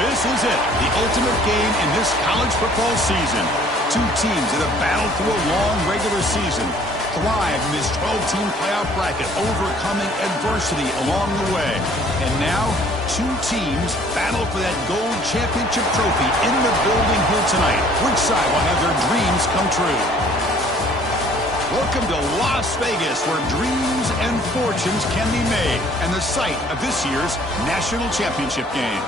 This is it, the ultimate game in this college football season. Two teams that have battled through a long regular season, thrived in this 12-team playoff bracket, overcoming adversity along the way. And now, two teams battle for that gold championship trophy in the building here tonight. Which side will have their dreams come true? Welcome to Las Vegas, where dreams and fortunes can be made, and the site of this year's national championship game.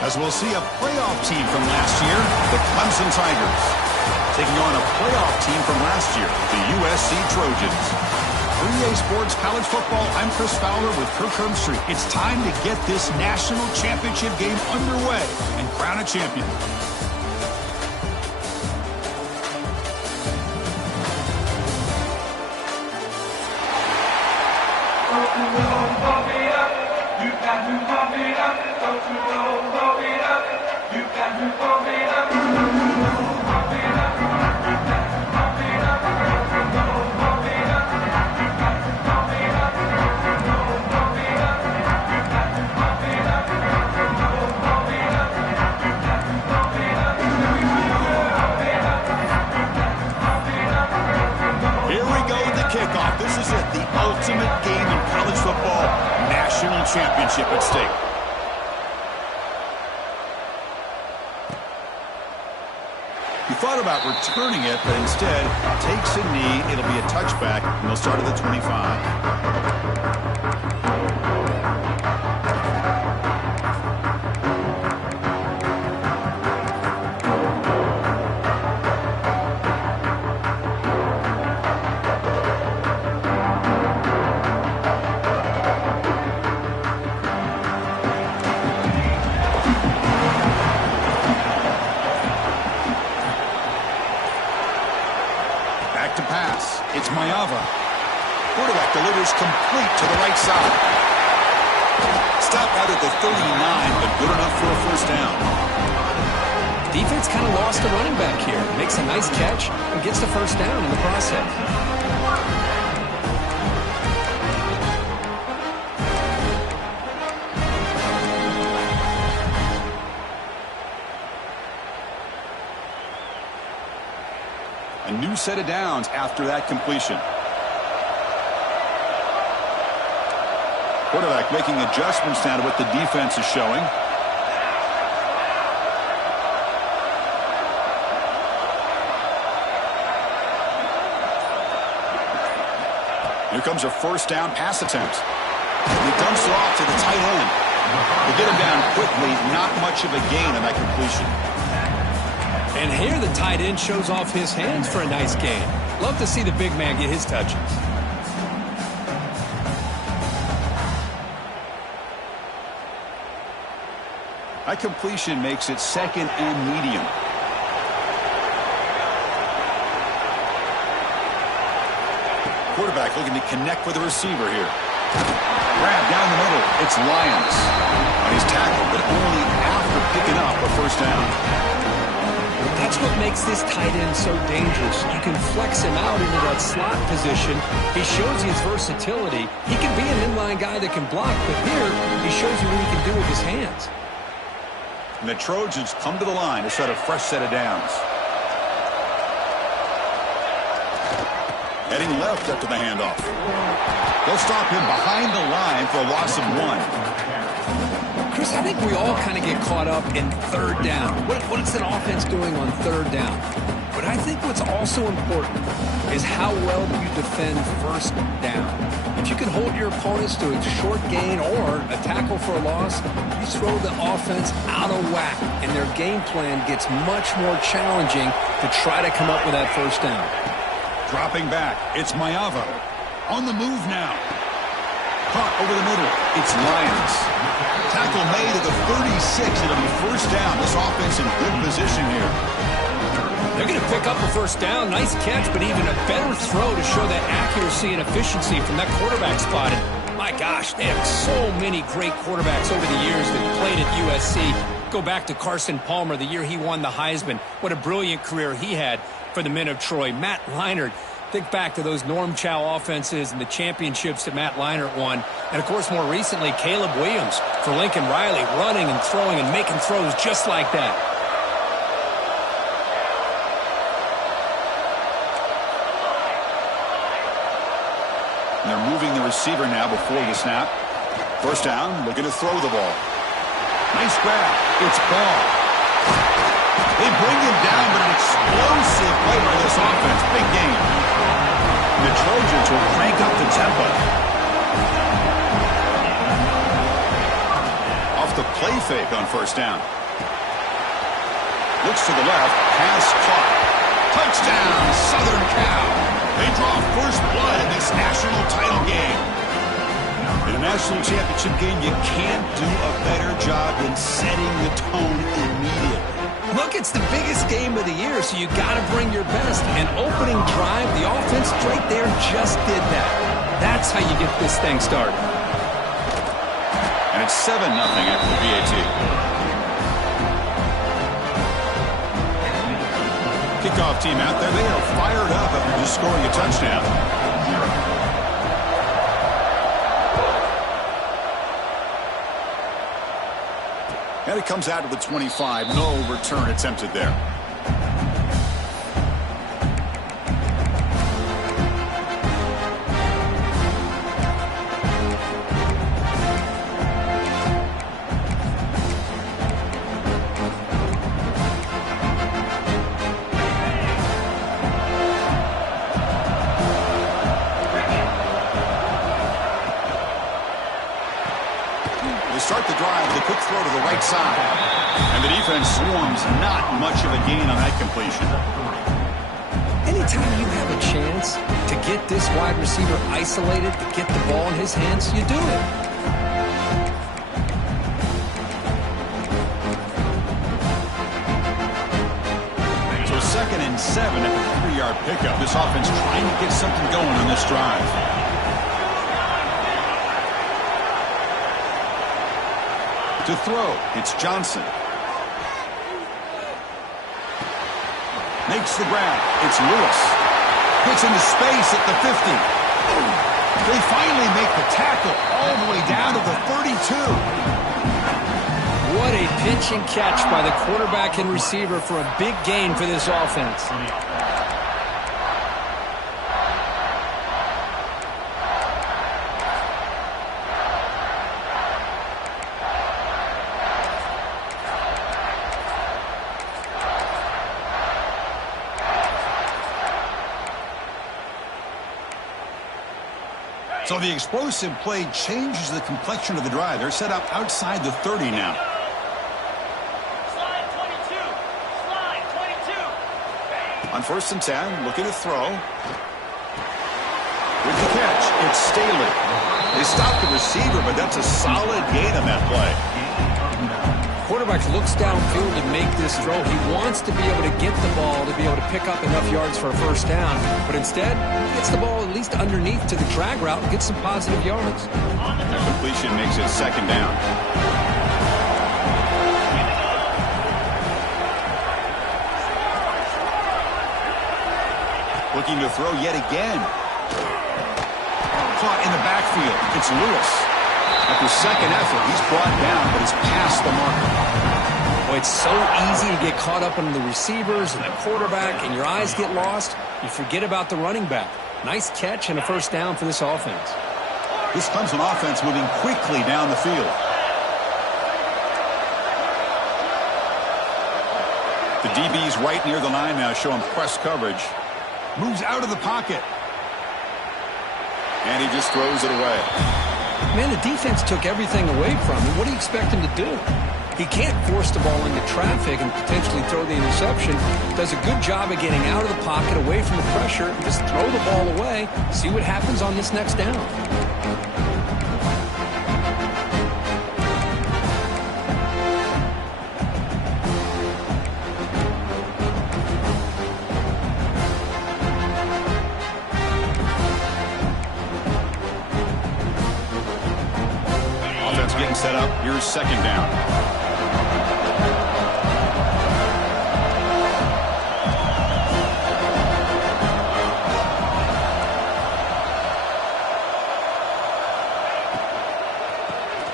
As we'll see a playoff team from last year, the Clemson Tigers, taking on a playoff team from last year, the USC Trojans. For EA Sports College Football, I'm Chris Fowler with Kirk Herbstreit. It's time to get this national championship game underway and crown a champion. Ultimate game in college football, national championship at stake. He thought about returning it, but instead takes a knee. It'll be a touchback, and they'll start at the 25. Quarterback delivers complete to the right side. Stop out at the 39, but good enough for a first down. Defense kind of lost a running back here. Makes a nice catch and gets the first down in the process. A new set of downs after that completion. Quarterback making adjustments now to what the defense is showing. Here comes a first down pass attempt. He dumps it off to the tight end. They get him down quickly, not much of a gain on that completion. And here the tight end shows off his hands for a nice gain. Love to see the big man get his touches. That completion makes it second and medium. Quarterback looking to connect with the receiver here. Grab down the middle. It's Lyons. And he's tackled, but only after picking up a first down. That's what makes this tight end so dangerous. You can flex him out into that slot position. He shows you his versatility. He can be an inline guy that can block, but here he shows you what he can do with his hands. And the Trojans come to the line to set a fresh set of downs. Heading left after the handoff. They'll stop him behind the line for a loss of 1. Chris, I think we all kind of get caught up in third down. What is an offense doing on third down? But I think what's also important is how well do you defend first down. If you can hold your opponents to a short gain or a tackle for a loss, you throw the offense out of whack, and their game plan gets much more challenging to try to come up with that first down. Dropping back, it's Mayava. On the move now. Caught over the middle, it's Lyons. Tackle made at the 36. It'll be first down. This offense in good position here. They're going to pick up a first down. Nice catch, but even a better throw to show that accuracy and efficiency from that quarterback spot. And my gosh, they have so many great quarterbacks over the years that played at USC. Go back to Carson Palmer, the year he won the Heisman. What a brilliant career he had for the men of Troy. Matt Leinart, Think back to those Norm Chow offenses and the championships that Matt Leinart won. And, of course, more recently, Caleb Williams for Lincoln Riley, running and throwing and making throws just like that. And they're moving the receiver now before the snap. First down, looking to throw the ball. Nice grab. It's ball. They bring him down, but an explosive play by this offense. Big game. And the Trojans will crank up the tempo. Off the play fake on first down. Looks to the left. Pass caught. Touchdown, Southern Cal. They draw first blood in this national title game. In a national championship game, you can't do a better job than setting the tone immediately. Look, it's the biggest game of the year, so you got to bring your best. An opening drive, the offense right there just did that. That's how you get this thing started. And it's 7-0 after the VAT. Kickoff team out there, they are fired up after just scoring a touchdown. And it comes out to the 25. No return attempted there. Start the drive with a quick throw to the right side. And the defense swarms. Not much of a gain on that completion. Anytime you have a chance to get this wide receiver isolated, to get the ball in his hands, you do it. So 2nd and 7 after the 3-yard pickup. This offense trying to get something going on this drive. To throw, it's Johnson. Makes the grab. It's Lewis. Gets into space at the 50. They finally make the tackle all the way down to the 32. What a pitch and catch by the quarterback and receiver for a big gain for this offense. So the explosive play changes the complexion of the drive. They're set up outside the 30 now. Slide 22. Slide 22. On 1st and 10, looking to throw. With the catch, it's Staley. They stop the receiver, but that's a solid gain on that play. Quarterback looks downfield to make this throw. He wants to be able to get the ball to be able to pick up enough yards for a first down. But instead, he gets the ball at least underneath to the drag route and gets some positive yards. The completion makes it 2nd down. Looking to throw yet again. Caught in the backfield. It's Lewis. After 2nd effort, he's brought down, but he's past the marker. Boy, it's so easy to get caught up in the receivers and the quarterback, and your eyes get lost. You forget about the running back. Nice catch and a first down for this offense. This comes an offense moving quickly down the field. The DB's right near the line now, showing press coverage. Moves out of the pocket. And he just throws it away. Man, the defense took everything away from him. What do you expect him to do? He can't force the ball into traffic and potentially throw the interception. Does a good job of getting out of the pocket, away from the pressure, and just throw the ball away. See what happens on this next down. Getting set up. Here's 2nd down.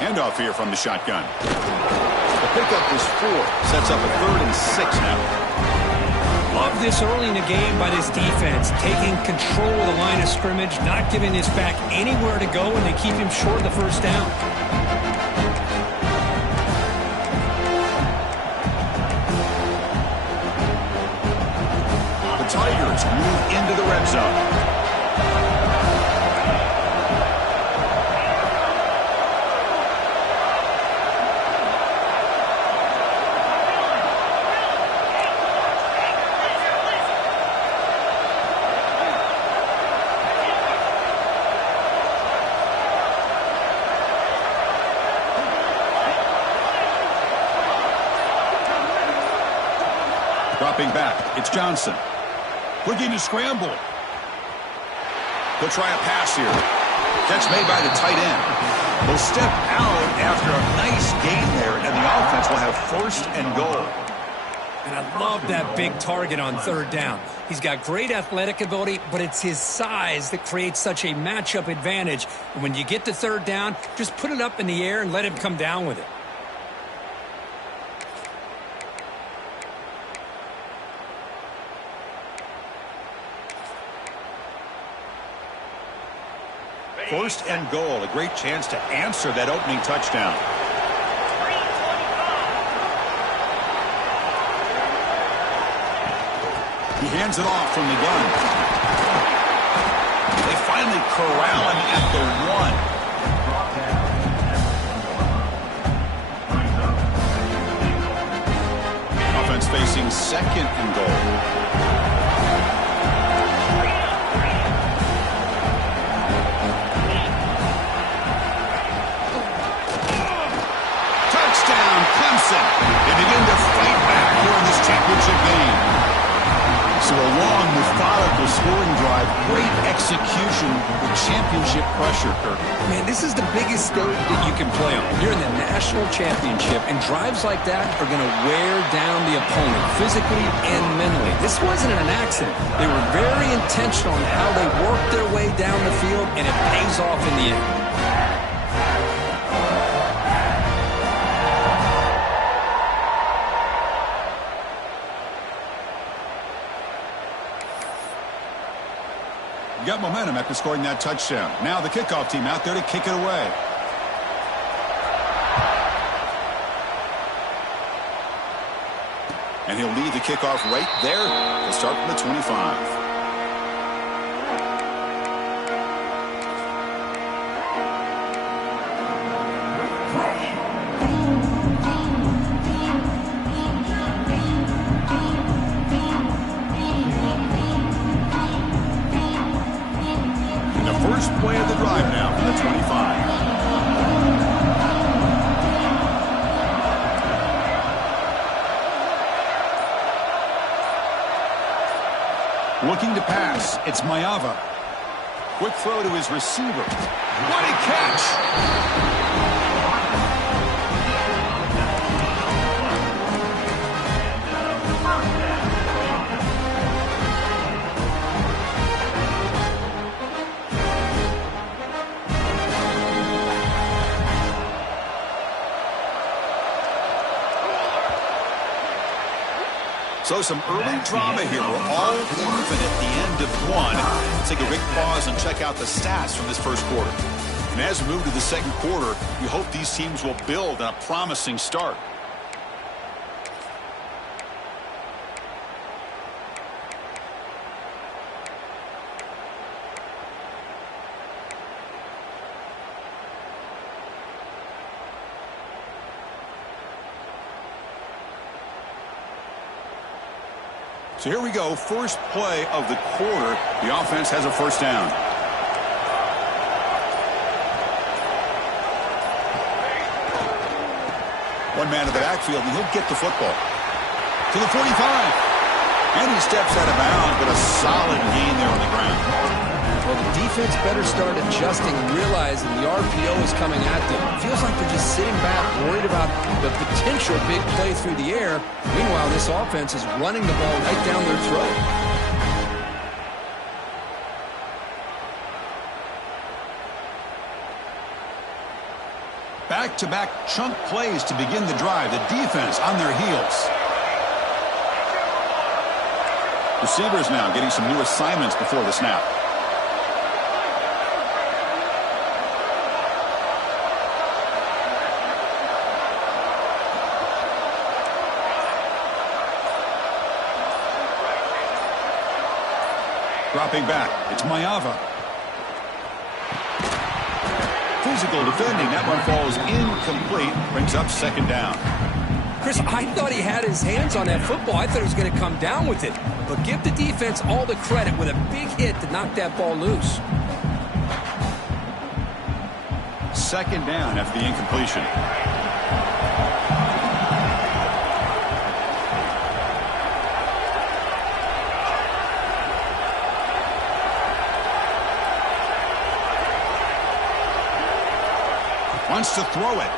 Handoff here from the shotgun. The pickup was 4. Sets up a 3rd and 6 now. Love this early in the game by this defense, taking control of the line of scrimmage, not giving this back anywhere to go, and they keep him short of the first down. The Tigers move into the red zone. Dropping back, it's Johnson. Looking to scramble. He'll try a pass here. Catch made by the tight end. Will step out after a nice gain there, and the offense will have 1st and goal. And I love that big target on 3rd down. He's got great athletic ability, but it's his size that creates such a matchup advantage. And when you get to 3rd down, just put it up in the air and let him come down with it. First and goal, a great chance to answer that opening touchdown. He hands it off from the gun. They finally corral him at the 1. Offense facing 2nd and goal. They begin to fight back here in this championship game. So a long, methodical scoring drive, great execution with championship pressure, Kirk. Man, this is the biggest stage that you can play on. You're in the national championship, and drives like that are going to wear down the opponent physically and mentally. This wasn't an accident. They were very intentional in how they worked their way down the field, and it pays off in the end. Got momentum after scoring that touchdown. Now the kickoff team out there to kick it away. And he'll lead the kickoff right there. He'll start from the 25. First play of the drive now from the 25. Looking to pass, it's Mayava. Quick throw to his receiver. What a catch! So some early drama here. We're all even at the end of 1. Let's take a quick pause and check out the stats from this first quarter. And as we move to the second quarter, we hope these teams will build on a promising start. So here we go, first play of the quarter. The offense has a first down. One man to the backfield, and he'll get the football. To the 45. And he steps out of bounds, but a solid gain there on the ground. Well, the defense better start adjusting and realizing the RPO is coming at them. It feels like they're just sitting back, worried about the potential big play through the air. Meanwhile, this offense is running the ball right down their throat. Back-to-back chunk plays to begin the drive. The defense on their heels. Receivers now getting some new assignments before the snap. Dropping back, it's Mayava. Physical defending, that one falls incomplete, brings up second down. Chris, I thought he had his hands on that football. I thought he was going to come down with it. But give the defense all the credit with a big hit to knock that ball loose. Second down after the incompletion. Wants to throw it.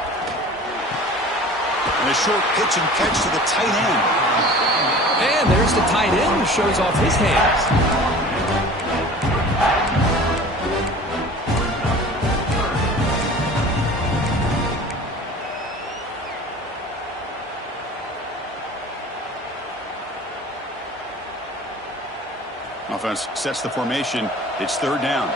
And a short pitch and catch to the tight end. And there's the tight end who shows off his hands. Offense sets the formation. It's third down.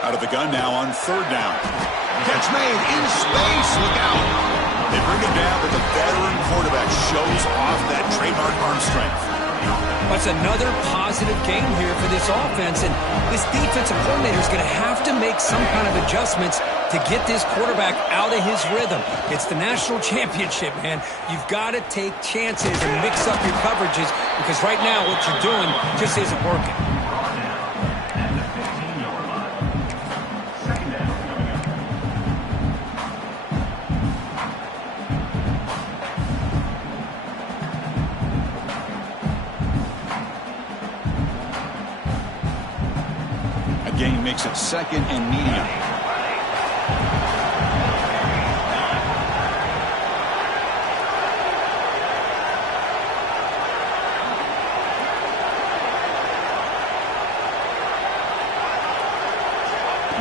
Out of the gun now on third down. Catch made in space. Look out. They bring him down, but the veteran quarterback shows off that trademark arm strength. That's another positive game here for this offense, and this defensive coordinator is going to have to make some kind of adjustments to get this quarterback out of his rhythm. It's the national championship, man. You've got to take chances and mix up your coverages, because right now what you're doing just isn't working. Gain makes it second and medium.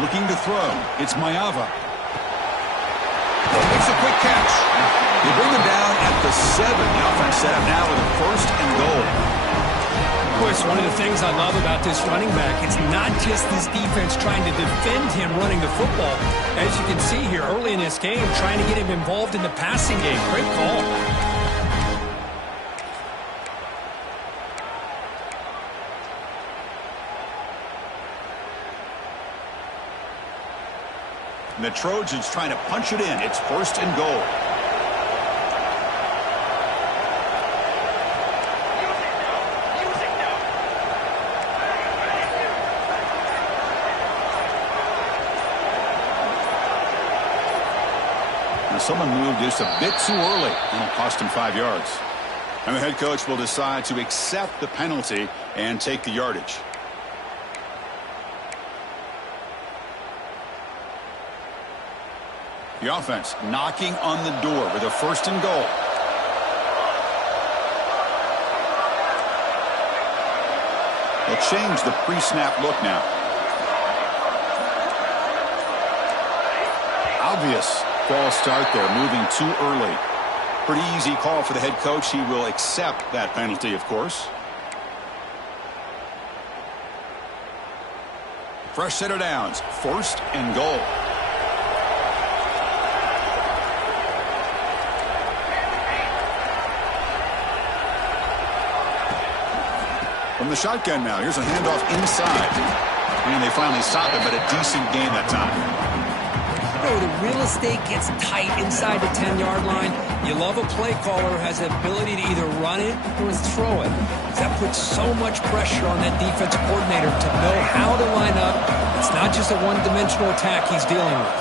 Looking to throw. It's Mayava. Makes a quick catch. They bring him down at the 7. The offense set up now with a first and goal. Of course, one of the things I love about this running back, it's not just this defense trying to defend him running the football. As you can see here early in this game, trying to get him involved in the passing game. Great call. And the Trojans trying to punch it in. It's first and goal. Someone moved just a bit too early. It'll cost him 5 yards. And the head coach will decide to accept the penalty and take the yardage. The offense knocking on the door with a first and goal. They'll change the pre-snap look now. Obvious false start there, moving too early. Pretty easy call for the head coach. He will accept that penalty, of course. Fresh set of downs, first and goal. From the shotgun now, here's a handoff inside. And they finally stop it, but a decent gain that time. The real estate gets tight inside the 10-yard line. You love a play caller who has the ability to either run it or throw it. That puts so much pressure on that defensive coordinator to know how to line up. It's not just a one-dimensional attack he's dealing with.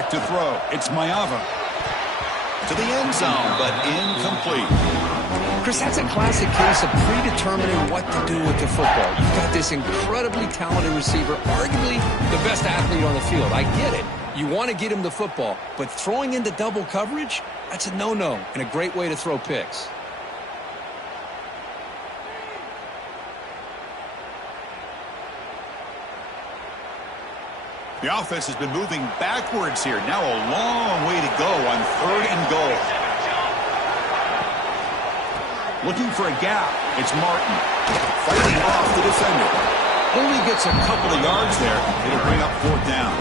Back to throw. It's Mayava. To the end zone, but incomplete. Chris, that's a classic case of predetermining what to do with the football. You've got this incredibly talented receiver, arguably the best athlete on the field. I get it. You want to get him the football, but throwing into double coverage, that's a no-no and a great way to throw picks. The offense has been moving backwards here. Now a long way to go on 3rd and goal. Looking for a gap. It's Martin. Fighting off the defender. Only gets a couple of yards there. It'll bring up 4th down.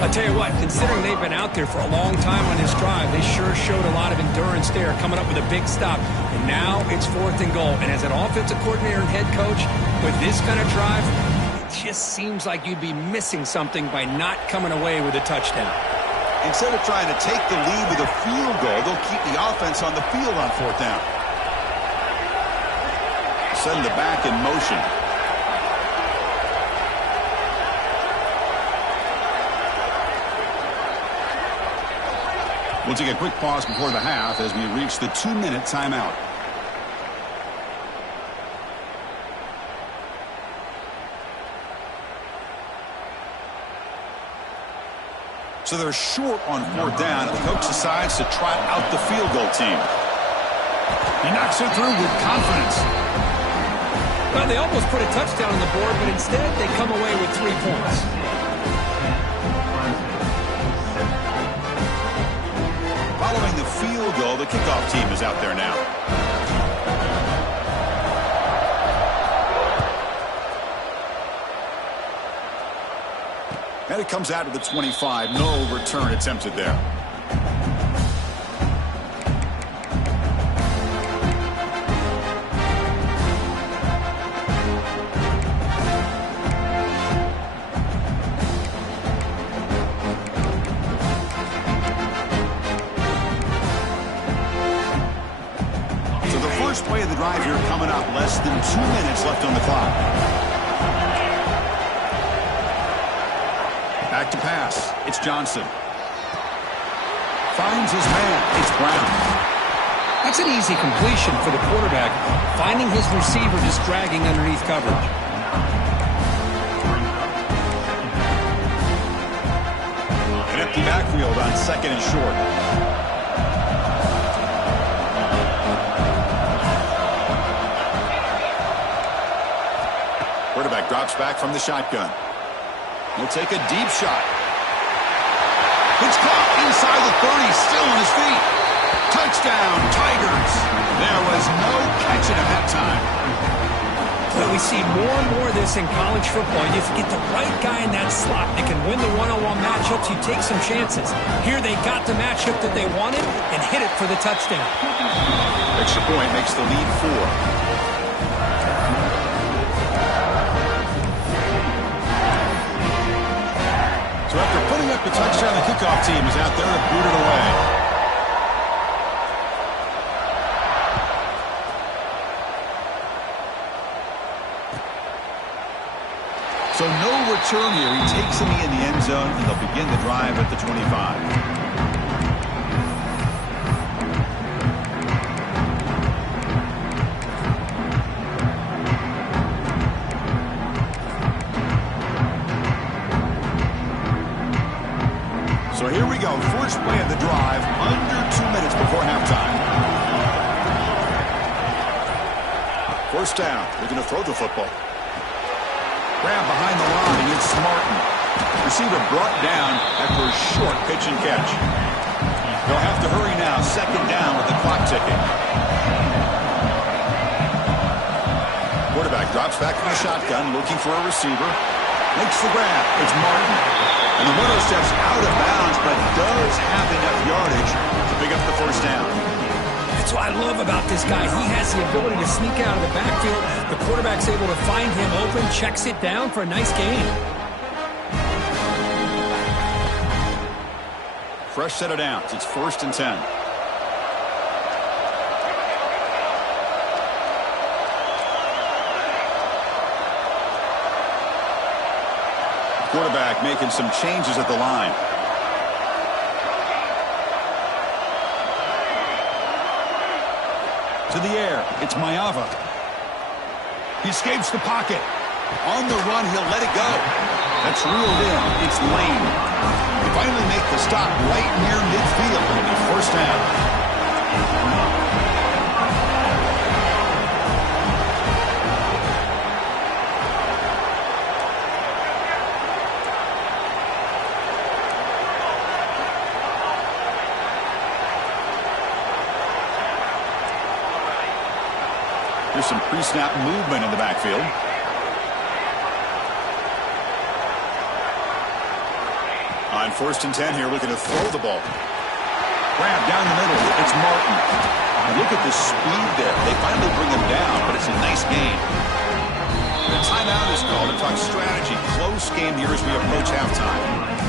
I'll tell you what, considering they've been out there for a long time on this drive, they sure showed a lot of endurance there, coming up with a big stop. And now it's 4th and goal. And as an offensive coordinator and head coach, with this kind of drive, just seems like you'd be missing something by not coming away with a touchdown. Instead of trying to take the lead with a field goal, they'll keep the offense on the field on 4th down. Send the back in motion. We'll take a quick pause before the half as we reach the 2-minute timeout. So they're short on 4th down, and the coach decides to trot out the field goal team. He knocks it through with confidence. Well, they almost put a touchdown on the board, but instead they come away with 3 points. Following the field goal, the kickoff team is out there now. And it comes out of the 25. No return attempted there. So the first play of the drive here coming up. Less than 2 minutes left on the clock. Back to pass. It's Johnson. Finds his man. It's Brown. That's an easy completion for the quarterback, finding his receiver just dragging underneath coverage. An empty backfield on 2nd and short. Quarterback drops back from the shotgun. He'll take a deep shot. It's caught inside the 30, still on his feet. Touchdown, Tigers. There was no catching him that time. Well, we see more and more of this in college football. If you get the right guy in that slot that can win the one-on-one matchups, you take some chances. Here they got the matchup that they wanted and hit it for the touchdown. Extra point makes the lead 4. So after putting up the touchdown, the kickoff team is out there to boot it away. So no return here. He takes him in the end zone, and they'll begin the drive at the 25. So here we go, first play of the drive, under 2 minutes before halftime. First down, they're going to throw the football. Grab behind the line, it's Martin. Receiver brought down after a short pitch and catch. They'll have to hurry now, 2nd down with the clock ticking. Quarterback drops back from the shotgun, looking for a receiver. Makes the grab, it's Martin. And the runner steps out of bounds, but does have enough yardage to pick up the first down. That's what I love about this guy. He has the ability to sneak out of the backfield. The quarterback's able to find him open, checks it down for a nice gain. Fresh set of downs. It's 1st and 10. Quarterback making some changes at the line. To the air. It's Mayava. He escapes the pocket. On the run, he'll let it go. That's reeled in. It's Lane. They finally make the stop right near midfield. It'll be first down. There's some pre-snap movement in the backfield. On 1st and 10 here, looking to throw the ball. Grab down the middle. It's Martin. Look at the speed there. They finally bring him down, but it's a nice gain. The timeout is called to talk strategy. Close game here as we approach halftime.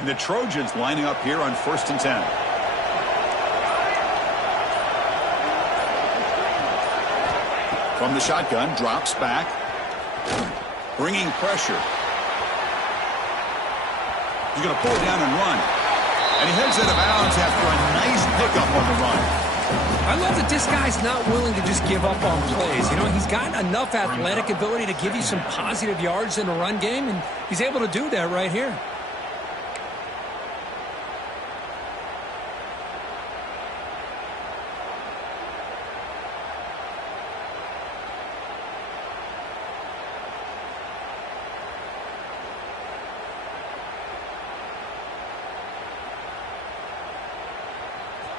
And the Trojans lining up here on 1st and 10. From the shotgun, drops back. Bringing pressure. He's going to pull it down and run. And he heads out of bounds after a nice pickup on the run. I love that this guy's not willing to just give up on plays. You know, he's got enough athletic ability to give you some positive yards in the run game, and he's able to do that right here.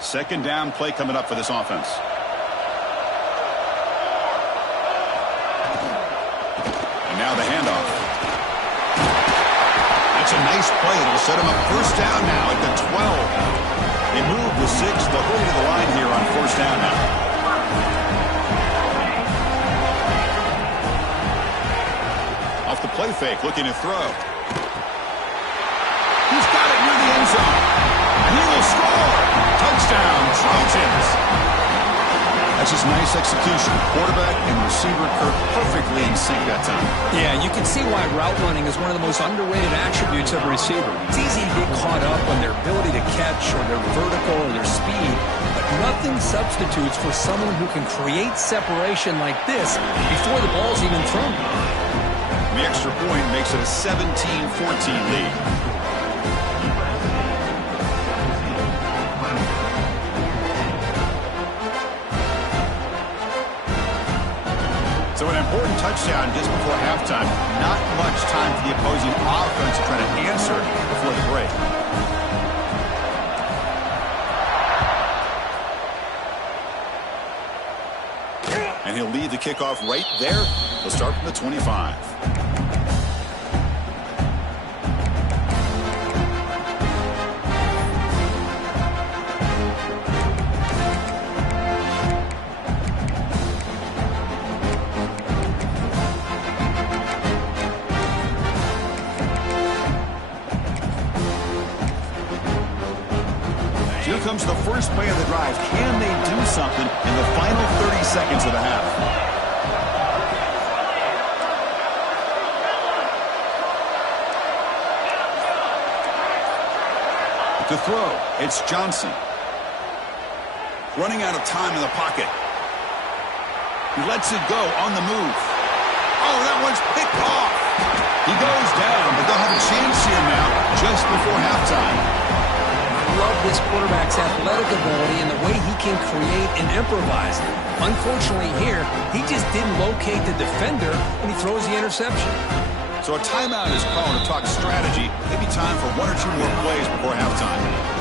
Second down play coming up for this offense. And now the handoff. That's a nice play. It'll set him up first down now at the 12. They move the 6. They'll hurry to the line here on first down now. Off the play fake, looking to throw. He's got it near the end zone. And he will score. Touchdown, Trojans. That's just nice execution. Quarterback and receiver perfectly in sync that time. Yeah, you can see why route running is one of the most underrated attributes of a receiver. It's easy to get caught up on their ability to catch or their vertical or their speed, but nothing substitutes for someone who can create separation like this before the ball's even thrown. The extra point makes it a 17-14 lead. So an important touchdown just before halftime. Not much time for the opposing offense to try to answer before the break. And he'll lead the kickoff right there. He'll start from the 25. Here comes the first play of the drive. Can they do something in the final 30 seconds of the half? To throw, it's Johnson. Running out of time in the pocket. He lets it go on the move. Oh, that one's picked off. He goes down, but they'll have a chance here now just before halftime. Love this quarterback's athletic ability and the way he can create and improvise. Unfortunately here, he just didn't locate the defender when he throws the interception. So a timeout is called to talk strategy. Maybe time for 1 or 2 more plays before halftime.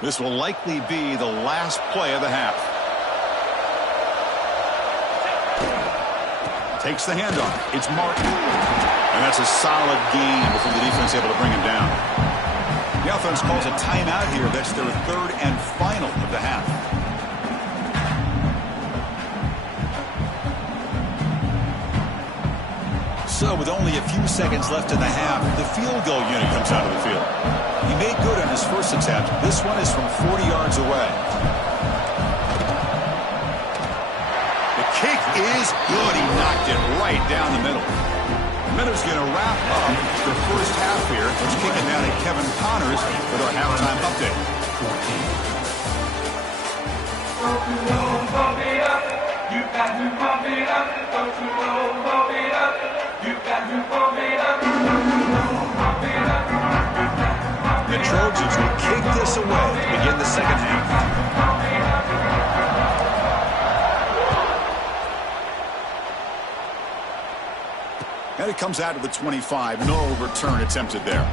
This will likely be the last play of the half. Takes the handoff. It's Martin. And that's a solid gain before the defense able to bring him down. The offense calls a timeout here. That's their third and final of the half. So with only a few seconds left in the half, the field goal unit comes out of the field. He made good on his first attempt. This one is from 40 yards away. The kick is good. He knocked it right down the middle. Minutes going to wrap up the first half here. Let's kick it down to Kevin Connors with our halftime update. The Trojans will kick this away to begin the second half. And it comes out to the 25. No return attempted there.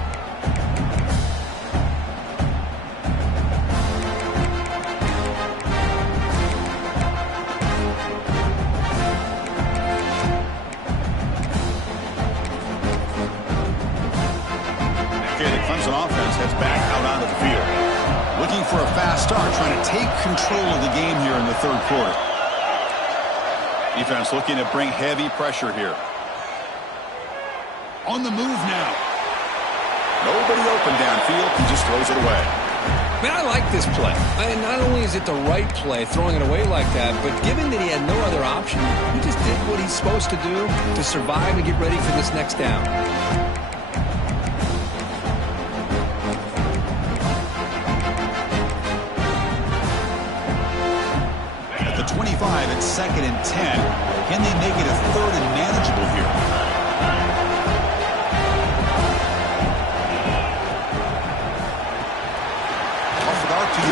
Okay, the Clemson offense heads back out onto the field. Looking for a fast start, trying to take control of the game here in the third quarter. Defense looking to bring heavy pressure here. On the move now. Nobody open downfield. He just throws it away. Man, I like this play. Not only is it the right play, throwing it away like that, but given that he had no other option, he just did what he's supposed to do to survive and get ready for this next down. At the 25, it's 2nd and 10. Can they make it a 3rd and manageable here?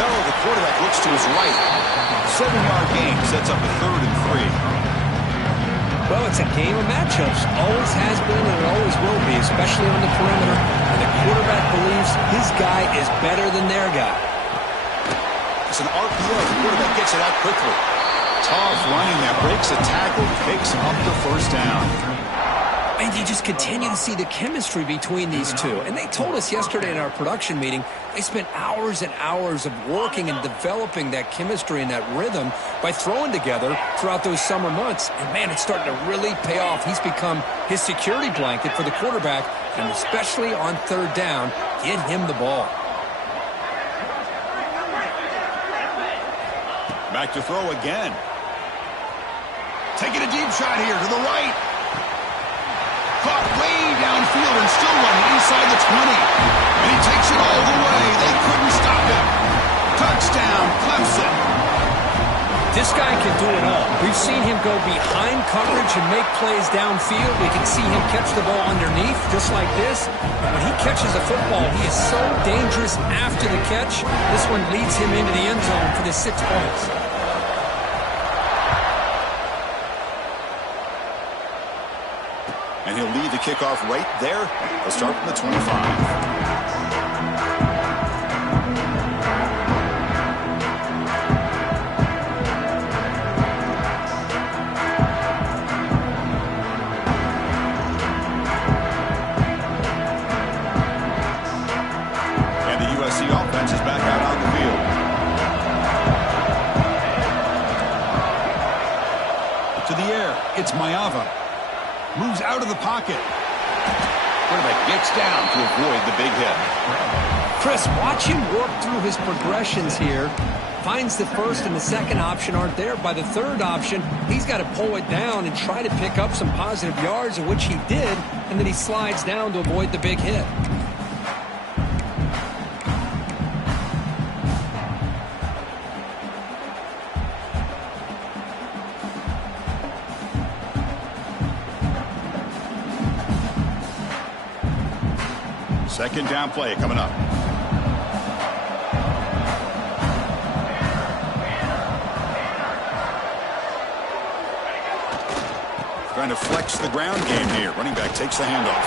The quarterback looks to his right. 7-yard gain sets up a 3rd and 3. Well, it's a game of matchups. Always has been and it always will be, especially on the perimeter. And the quarterback believes his guy is better than their guy. It's an RPO. The quarterback gets it out quickly. Tough running there. Breaks a tackle. Picks up the first down. And you just continue to see the chemistry between these two. And they told us yesterday in our production meeting, they spent hours and hours of working and developing that chemistry and that rhythm by throwing together throughout those summer months. And, man, it's starting to really pay off. He's become his security blanket for the quarterback, and especially on 3rd down, get him the ball. Back to throw again. Taking a deep shot here to the right. Caught way downfield and still running inside the 20. And he takes it all the way. They couldn't stop him. Touchdown, Clemson. This guy can do it all. We've seen him go behind coverage and make plays downfield. We can see him catch the ball underneath, just like this. And when he catches a football, he is so dangerous after the catch. This one leads him into the end zone for the 6 points. And he'll lead the kickoff right there. They'll start from the 25. And the USC offense is back out on the field. To the air, it's Mayava. Moves out of the pocket. Quarterback gets down to avoid the big hit. Chris, watch him work through his progressions here. Finds the first and the second option aren't there. By the third option, he's got to pull it down and try to pick up some positive yards, of which he did, and then he slides down to avoid the big hit. Second down play coming up. Trying to flex the ground game here. Running back takes the handoff.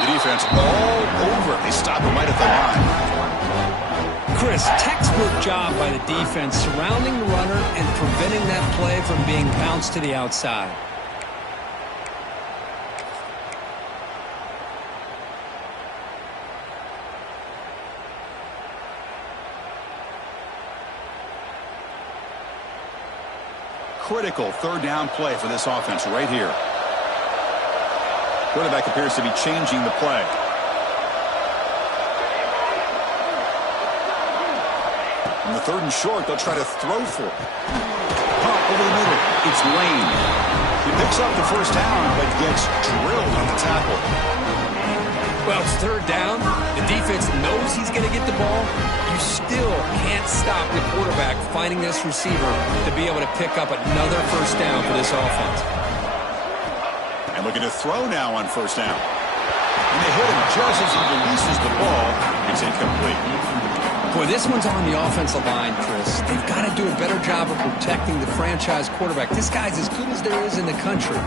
The defense all over. They stop him right at the line. Chris, textbook job by the defense surrounding the runner and preventing that play from being bounced to the outside. critical third down play for this offense right here. Quarterback appears to be changing the play. On the 3rd and short, they'll try to throw for it. Pop over the middle. It's Lane. He picks up the first down, but gets drilled on the tackle. Well, it's 3rd down. The defense knows he's going to get the ball. You still can't stop the quarterback finding this receiver to be able to pick up another first down for this offense. And looking to throw now on first down. And they hit him just as he releases the ball. It's incomplete. Boy, this one's on the offensive line, Chris. They've got to do a better job of protecting the franchise quarterback. This guy's as good as there is in the country,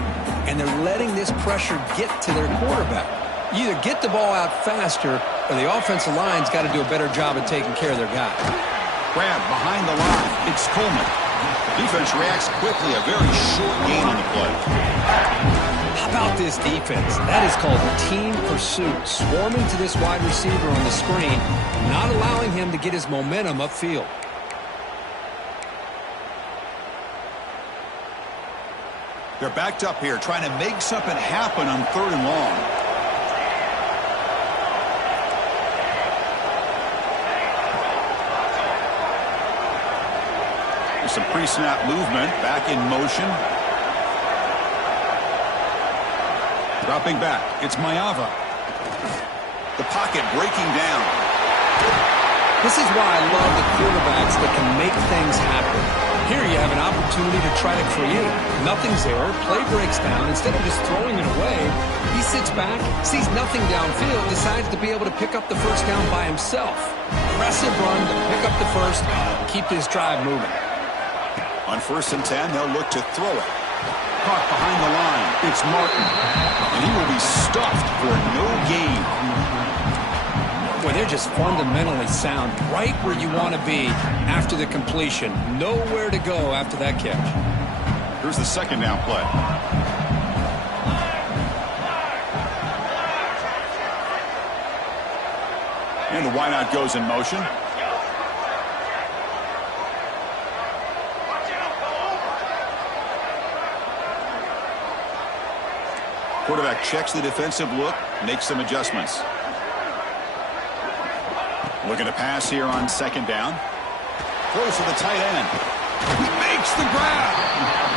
and they're letting this pressure get to their quarterback. You either get the ball out faster, or the offensive line's got to do a better job of taking care of their guy. Grab behind the line. It's Coleman. The defense reacts quickly. A very short gain on the play. How about this defense? That is called team pursuit. Swarming to this wide receiver on the screen, not allowing him to get his momentum upfield. They're backed up here, trying to make something happen on 3rd and long. There's some pre-snap movement, back in motion. Dropping back, it's Mayava. The pocket breaking down. This is why I love the quarterbacks that can make things happen. Here you have an opportunity to try to create. Nothing's there, play breaks down. Instead of just throwing it away, he sits back, sees nothing downfield, decides to be able to pick up the first down by himself. Aggressive run to pick up the first, keep this drive moving. On 1st and 10, they'll look to throw it. Caught behind the line. It's Martin. And he will be stuffed for no gain. Boy, they're just fundamentally sound. Right where you want to be after the completion. Nowhere to go after that catch. Here's the 2nd down play. And the wideout goes in motion. Quarterback checks the defensive look, makes some adjustments. Looking to pass here on 2nd down. Throws to the tight end. He makes the grab.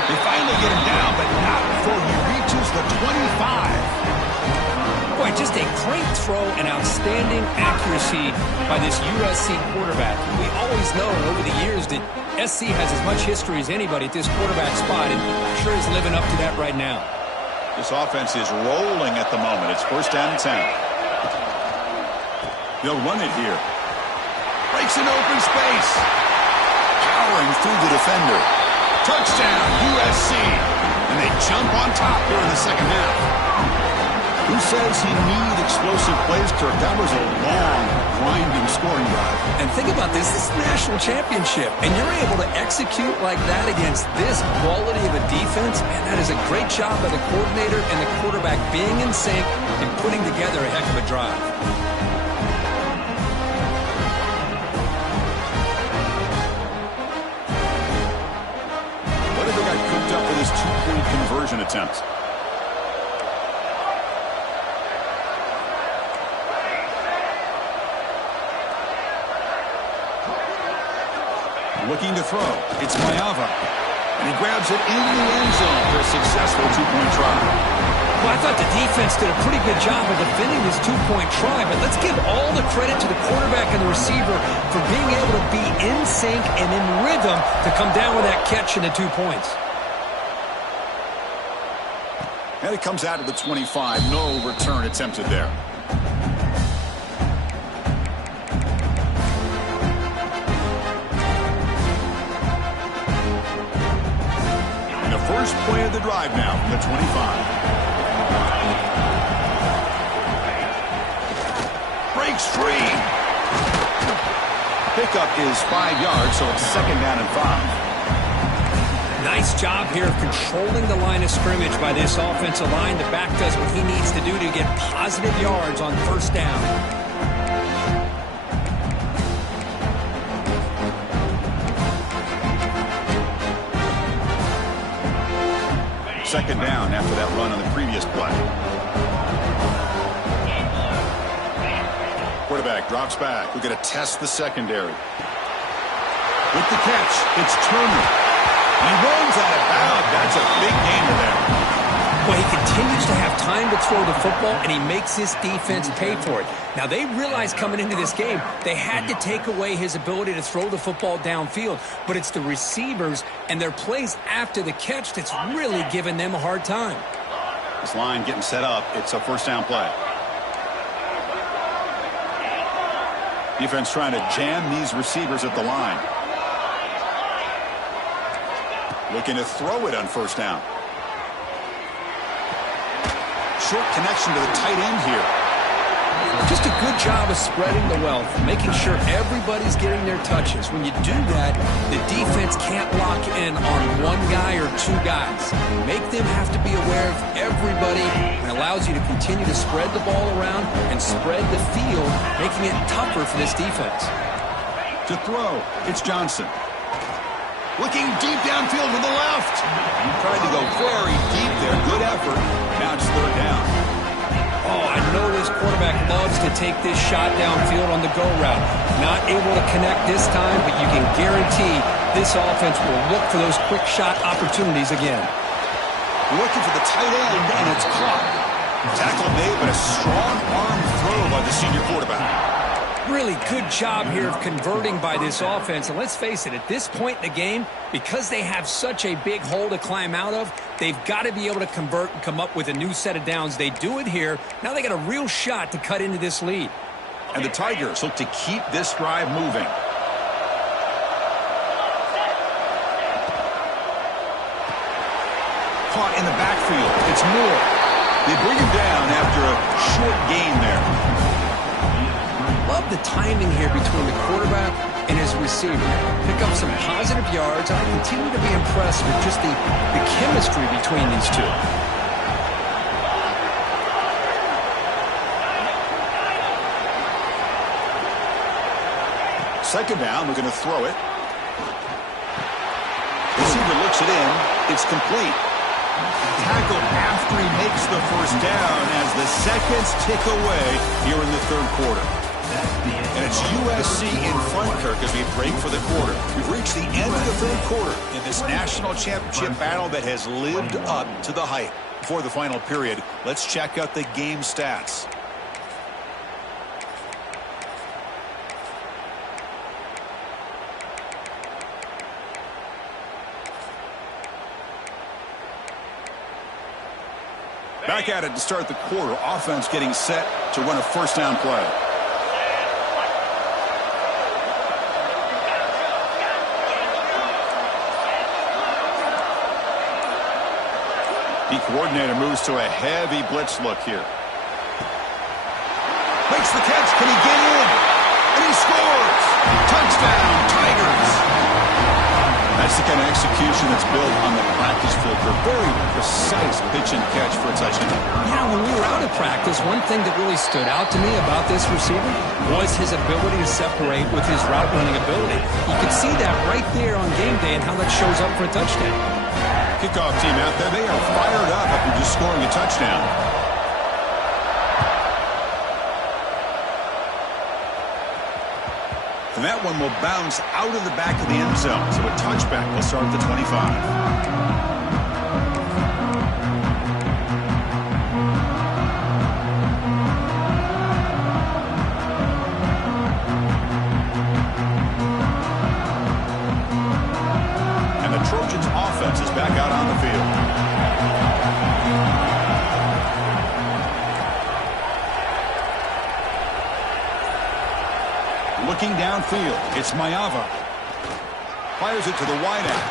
They finally get him down, but not before he reaches the 25. Boy, just a great throw and outstanding accuracy by this USC quarterback. We always know over the years that SC has as much history as anybody at this quarterback spot, and I'm sure he's living up to that right now. This offense is rolling at the moment. It's 1st down and 10. They'll run it here. Breaks an open space. Powering through the defender. Touchdown, USC. And they jump on top here in the 2nd half. Who says you need explosive plays, Kirk? That was a long, grinding scoring drive. And think about this. This is the national championship. And you're able to execute like that against this quality of a defense. Man, that is a great job by the coordinator and the quarterback being in sync and putting together a heck of a drive. What have they got cooked up with his 2-point conversion attempt? Looking to throw. It's Mayava. And he grabs it into the end zone for a successful 2-point try. Well, I thought the defense did a pretty good job of defending this 2-point try, but let's give all the credit to the quarterback and the receiver for being able to be in sync and in rhythm to come down with that catch and the 2 points. And it comes out of the 25. No return attempted there. First play of the drive now from the 25. Breaks free. Pickup is 5 yards, so it's 2nd down and 5. Nice job here of controlling the line of scrimmage by this offensive line. The back does what he needs to do to get positive yards on 1st down. Second down after that run on the previous play. Quarterback drops back. We're going to test the secondary. With the catch, it's Turner. He runs out of bounds. That's a big gainer there. Well, he continues to have time to throw the football, and he makes his defense pay for it. Now, they realized coming into this game they had to take away his ability to throw the football downfield, but it's the receivers and their plays after the catch that's really giving them a hard time. This line getting set up. It's a first down play. Defense trying to jam these receivers at the line. Looking to throw it on first down. Short connection to the tight end here. Just a good job of spreading the wealth, making sure everybody's getting their touches. When you do that, the defense can't lock in on one guy or two guys. Make them have to be aware of everybody, and allows you to continue to spread the ball around and spread the field, making it tougher for this defense. To throw, it's Johnson. Looking deep downfield to the left. He tried to go very deep there. Good effort. Now it's third down. Oh, I know this quarterback loves to take this shot downfield on the go route. Not able to connect this time, but you can guarantee this offense will look for those quick shot opportunities again. Looking for the tight end, and it's caught. Tackle made, but a strong arm throw by the senior quarterback. Really good job here of converting by this offense. And let's face it, at this point in the game, because they have such a big hole to climb out of, they've got to be able to convert and come up with a new set of downs. They do it here. Now they got a real shot to cut into this lead. And the Tigers look to keep this drive moving. Caught in the backfield. It's Moore. They bring him down after a short gain there. Love the timing here between the quarterback and his receiver. Pick up some positive yards. I continue to be impressed with just the chemistry between these two. Second down, we're going to throw it. Receiver looks it in. It's complete. Tackled after he makes the first down as the seconds tick away here in the third quarter. And it's USC in front, Kirk, as we break for the quarter. We've reached the end of the third quarter in this national championship battle that has lived up to the hype. Before the final period, let's check out the game stats. Back at it to start the quarter. Offense getting set to run a first down play. The coordinator moves to a heavy blitz look here. Makes the catch. Can he get in? And he scores! Touchdown, Tigers! That's the kind of execution that's built on the practice field for a very precise pitch and catch for a touchdown. Yeah, when we were out of practice, one thing that really stood out to me about this receiver was his ability to separate with his route running ability. You could see that right there on game day and how that shows up for a touchdown. Kickoff team out there, they are fired up after just scoring a touchdown. And that one will bounce out of the back of the end zone. So a touchback will start at the 25. Trojans offense is back out on the field. Looking downfield, it's Mayava. Fires it to the wideout.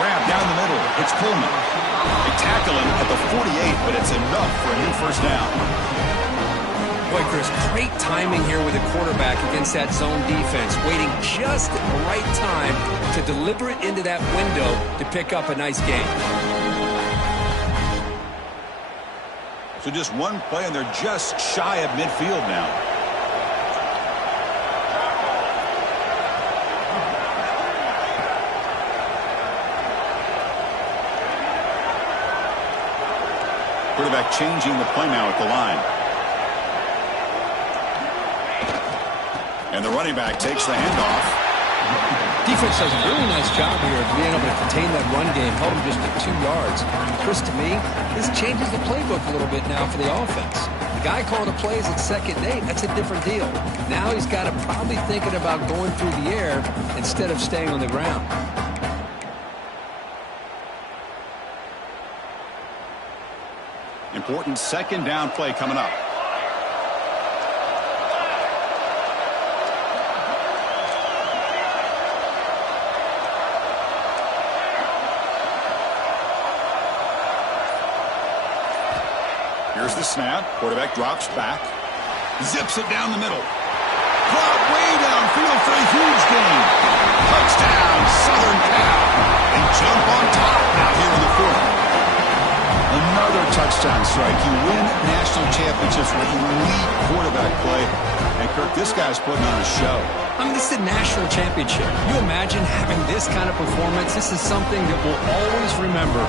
Grab down the middle, it's Coleman. They tackle him at the 48, but it's enough for a new first down. Boy, Chris, great timing here with the quarterback against that zone defense, waiting just at the right time to deliver it into that window to pick up a nice gain. So just one play, and they're just shy of midfield now. Quarterback changing the play now at the line. And the running back takes the handoff. Defense does a really nice job here of being able to contain that run game, held him just at 2 yards. Chris, to me, this changes the playbook a little bit now for the offense. The guy calling the plays at 2nd and 8, that's a different deal. Now he's got to probably thinking about going through the air instead of staying on the ground. Important 2nd down play coming up. Here's the snap. Quarterback drops back. Zips it down the middle. Drop way downfield for a huge gain. Touchdown, Southern Cal. They jump on top now here in the 4th. Another touchdown strike. You win national championships with elite quarterback play. And, Kirk, this guy's putting on a show. I mean, this is a national championship. You imagine having this kind of performance? This is something that we'll always remember.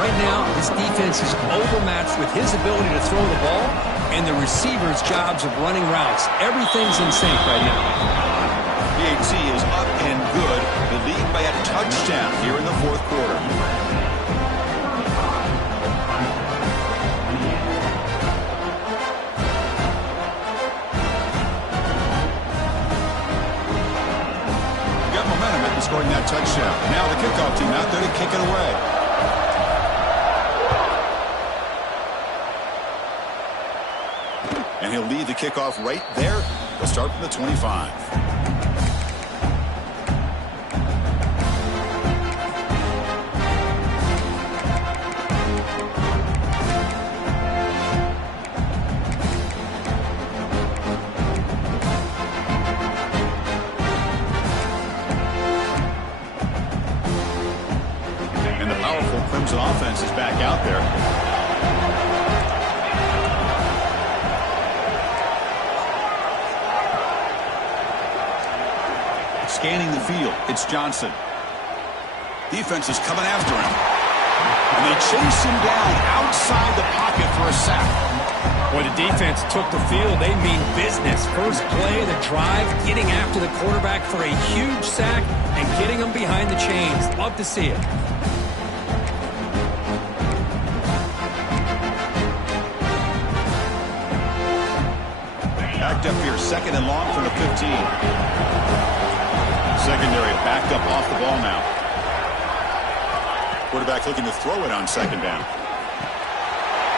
Right now, this defense is overmatched with his ability to throw the ball and the receivers' jobs of running routes. Everything's in sync right now. PAT is up and good. The lead by a touchdown here in the 4th quarter. Scoring that touchdown. Now the kickoff team out there to kick it away. And he'll lead the kickoff right there. They'll start from the 25. Crimson offense is back out there. Scanning the field, it's Johnson. Defense is coming after him. And they chase him down outside the pocket for a sack. Boy, the defense took the field. They mean business. First play of the drive, getting after the quarterback for a huge sack and getting him behind the chains. Love to see it. Backed up here, 2nd and long from the 15. Secondary backed up off the ball now. Quarterback looking to throw it on 2nd down.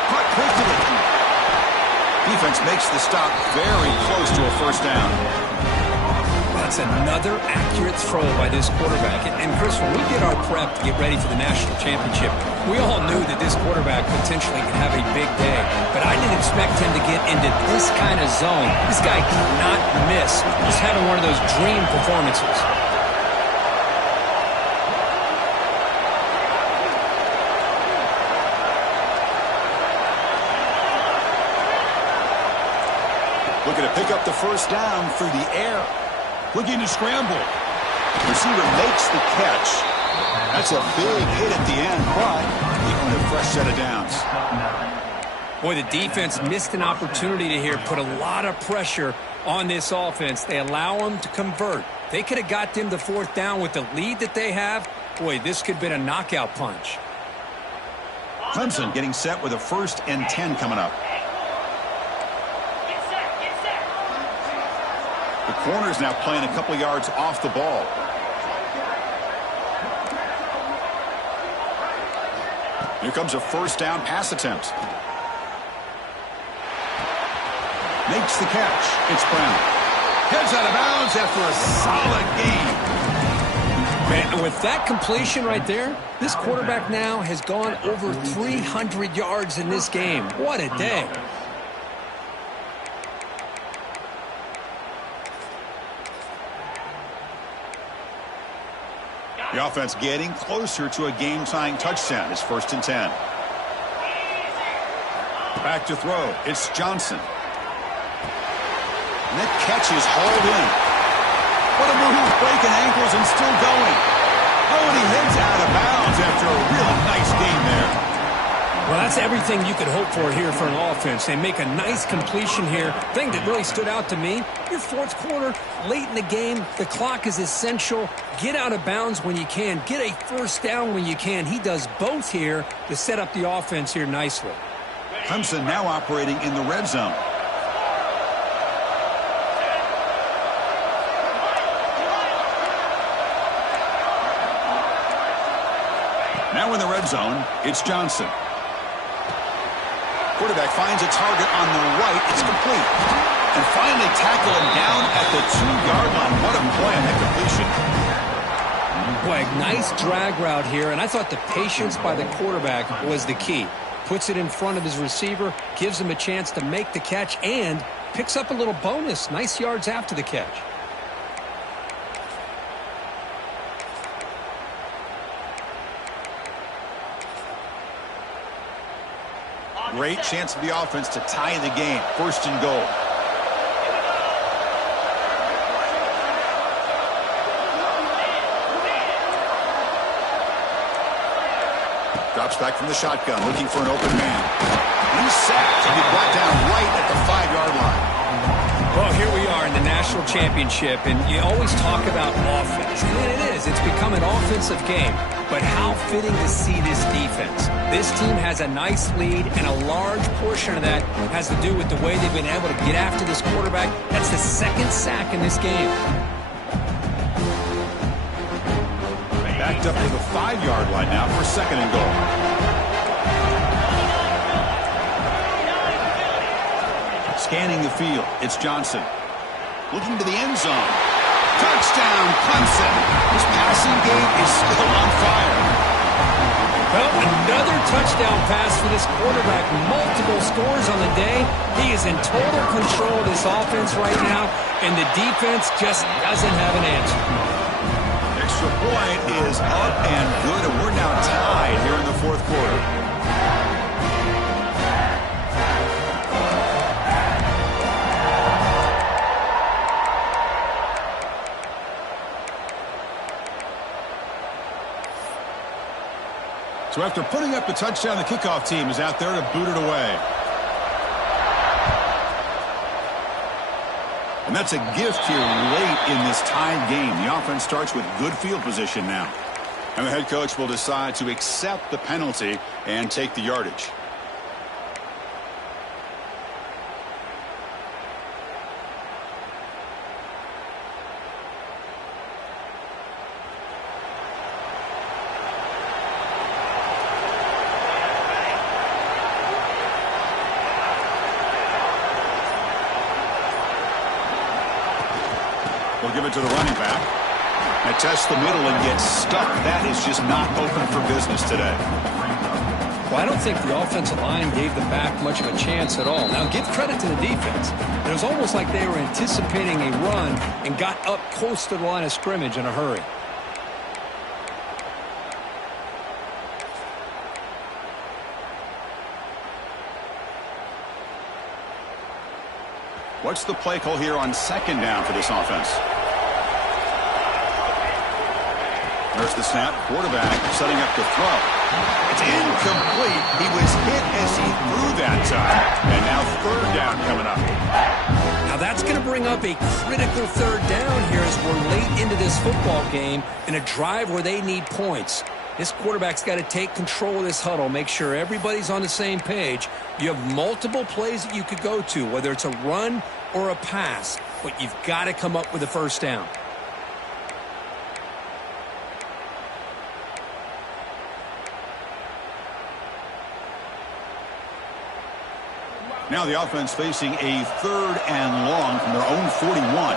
Caught close to it. Defense makes the stop very close to a 1st down. That's another accurate throw by this quarterback. And Chris, when we did our prep to get ready for the national championship, we all knew that this quarterback potentially could have a big day. But I didn't expect him to get into this kind of zone. This guy cannot miss. Just having one of those dream performances. Looking to pick up the 1st down through the air. Looking to scramble. Receiver makes the catch. That's a big hit at the end, but he earned a fresh set of downs. Boy, the defense missed an opportunity to here put a lot of pressure on this offense. They allow them to convert. They could have got them the 4th down with the lead that they have. Boy, this could have been a knockout punch. Clemson getting set with a 1st and 10 coming up. The corner's now playing a couple yards off the ball. Here comes a 1st down pass attempt. Makes the catch. It's Brown. Heads out of bounds after a solid game. Man, with that completion right there, this quarterback now has gone over 300 yards in this game. What a day. The offense getting closer to a game-tying touchdown. It's 1st and 10. Back to throw. It's Johnson. And that catch is hauled in. What a move, breaking ankles and still going. Oh, and he heads out of bounds after a really nice game there. Well, that's everything you could hope for here for an offense. They make a nice completion here. Thing that really stood out to me, your fourth quarter, late in the game, the clock is essential. Get out of bounds when you can. Get a first down when you can. He does both here to set up the offense here nicely. Clemson now operating in the red zone. Now in the red zone, it's Johnson. Quarterback finds a target on the right. It's complete. And finally tackle him down at the 2-yard line. What a play on that completion. Boy, nice drag route here, and I thought the patience by the quarterback was the key. Puts it in front of his receiver, gives him a chance to make the catch, and picks up a little bonus. Nice yards after the catch. Great chance for the offense to tie the game. First and goal. Drops back from the shotgun, looking for an open man. He's sacked and be brought down right at the 5-yard line. Well, here we are in the national championship, and you always talk about offense. And it is. It's become an offensive game. But how fitting to see this defense. This team has a nice lead, and a large portion of that has to do with the way they've been able to get after this quarterback. That's the second sack in this game. Backed up to the 5-yard line now for second and goal. Scanning the field, it's Johnson. Looking to the end zone. Touchdown, Clemson. His passing game is still on fire. Well, another touchdown pass for this quarterback. Multiple scores on the day. He is in total control of this offense right now, and the defense just doesn't have an answer. Extra point is up and good, and we're now tied here in the fourth quarter. So after putting up the touchdown, the kickoff team is out there to boot it away. And that's a gift here late in this tied game. The offense starts with good field position now. And the head coach will decide to accept the penalty and take the yardage. They'll give it to the running back. They test the middle and get stuck. That is just not open for business today. Well, I don't think the offensive line gave the back much of a chance at all. Now, give credit to the defense. It was almost like they were anticipating a run and got up close to the line of scrimmage in a hurry. What's the play call here on second down for this offense? There's the snap. Quarterback setting up the throw. It's incomplete. He was hit as he threw that time. And now third down coming up. Now that's going to bring up a critical third down here as we're late into this football game in a drive where they need points. This quarterback's got to take control of this huddle, make sure everybody's on the same page. You have multiple plays that you could go to, whether it's a run or a pass, but you've got to come up with a first down. Now the offense facing a third and long from their own 41.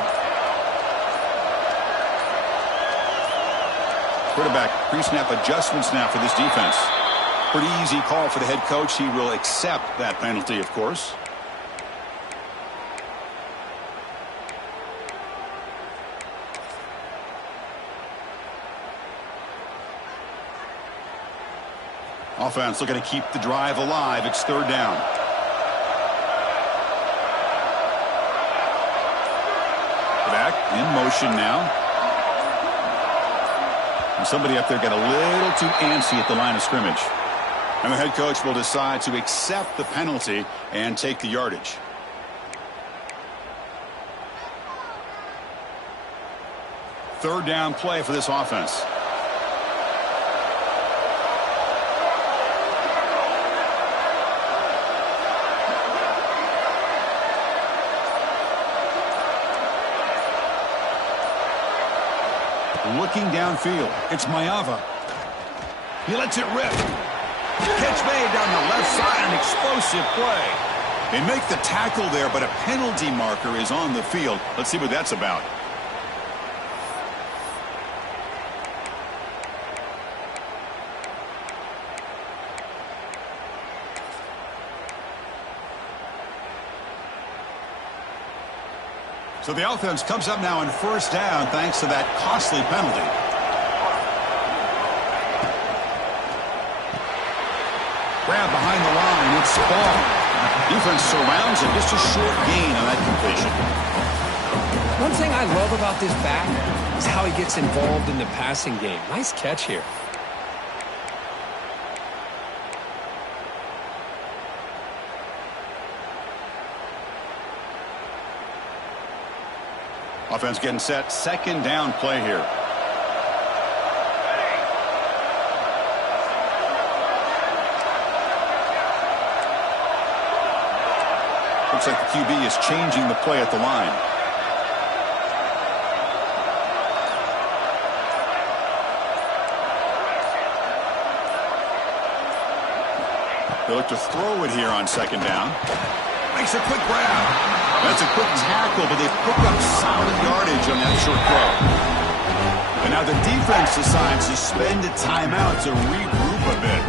Quarterback pre-snap adjustments now for this defense. Pretty easy call for the head coach. He will accept that penalty, of course. Offense looking to keep the drive alive. It's third down. Back in motion now. And somebody up there got a little too antsy at the line of scrimmage. And the head coach will decide to accept the penalty and take the yardage. Third down play for this offense. Looking downfield, it's Mayava. He lets it rip. Catch made down the left side, an explosive play. They make the tackle there, but a penalty marker is on the field. Let's see what that's about. So the offense comes up now on first down thanks to that costly penalty. Grab behind the line, it's ball. Defense surrounds him, just a short gain on that completion. One thing I love about this back is how he gets involved in the passing game. Nice catch here. Offense getting set. Second down play here. Looks like the QB is changing the play at the line. They look to throw it here on second down. Makes a quick grab. That's a quick tackle, but they pick up solid yardage on that short throw. And now the defense decides to spend a timeout to regroup a bit.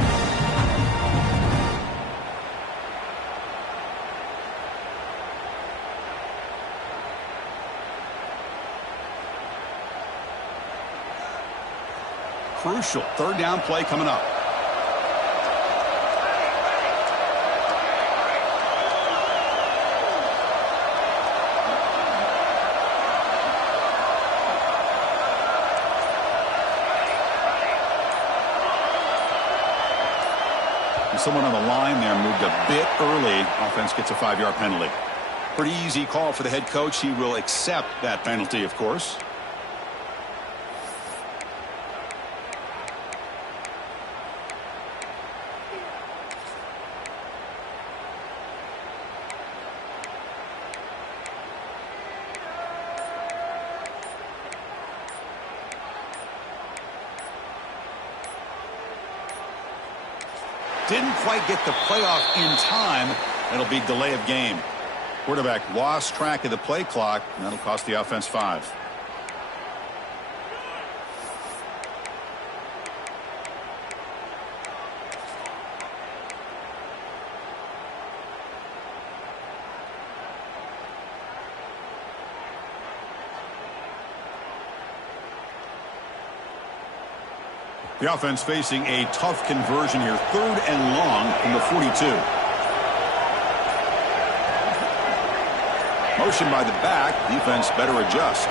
Crucial third down play coming up. Someone on the line there moved a bit early. Offense gets a 5-yard penalty. Pretty easy call for the head coach. He will accept that penalty, of course. Didn't quite get the playoff in time. It'll be delay of game. Quarterback lost track of the play clock, and that'll cost the offense 5. The offense facing a tough conversion here. Third and long from the 42. Motion by the back. Defense better adjust.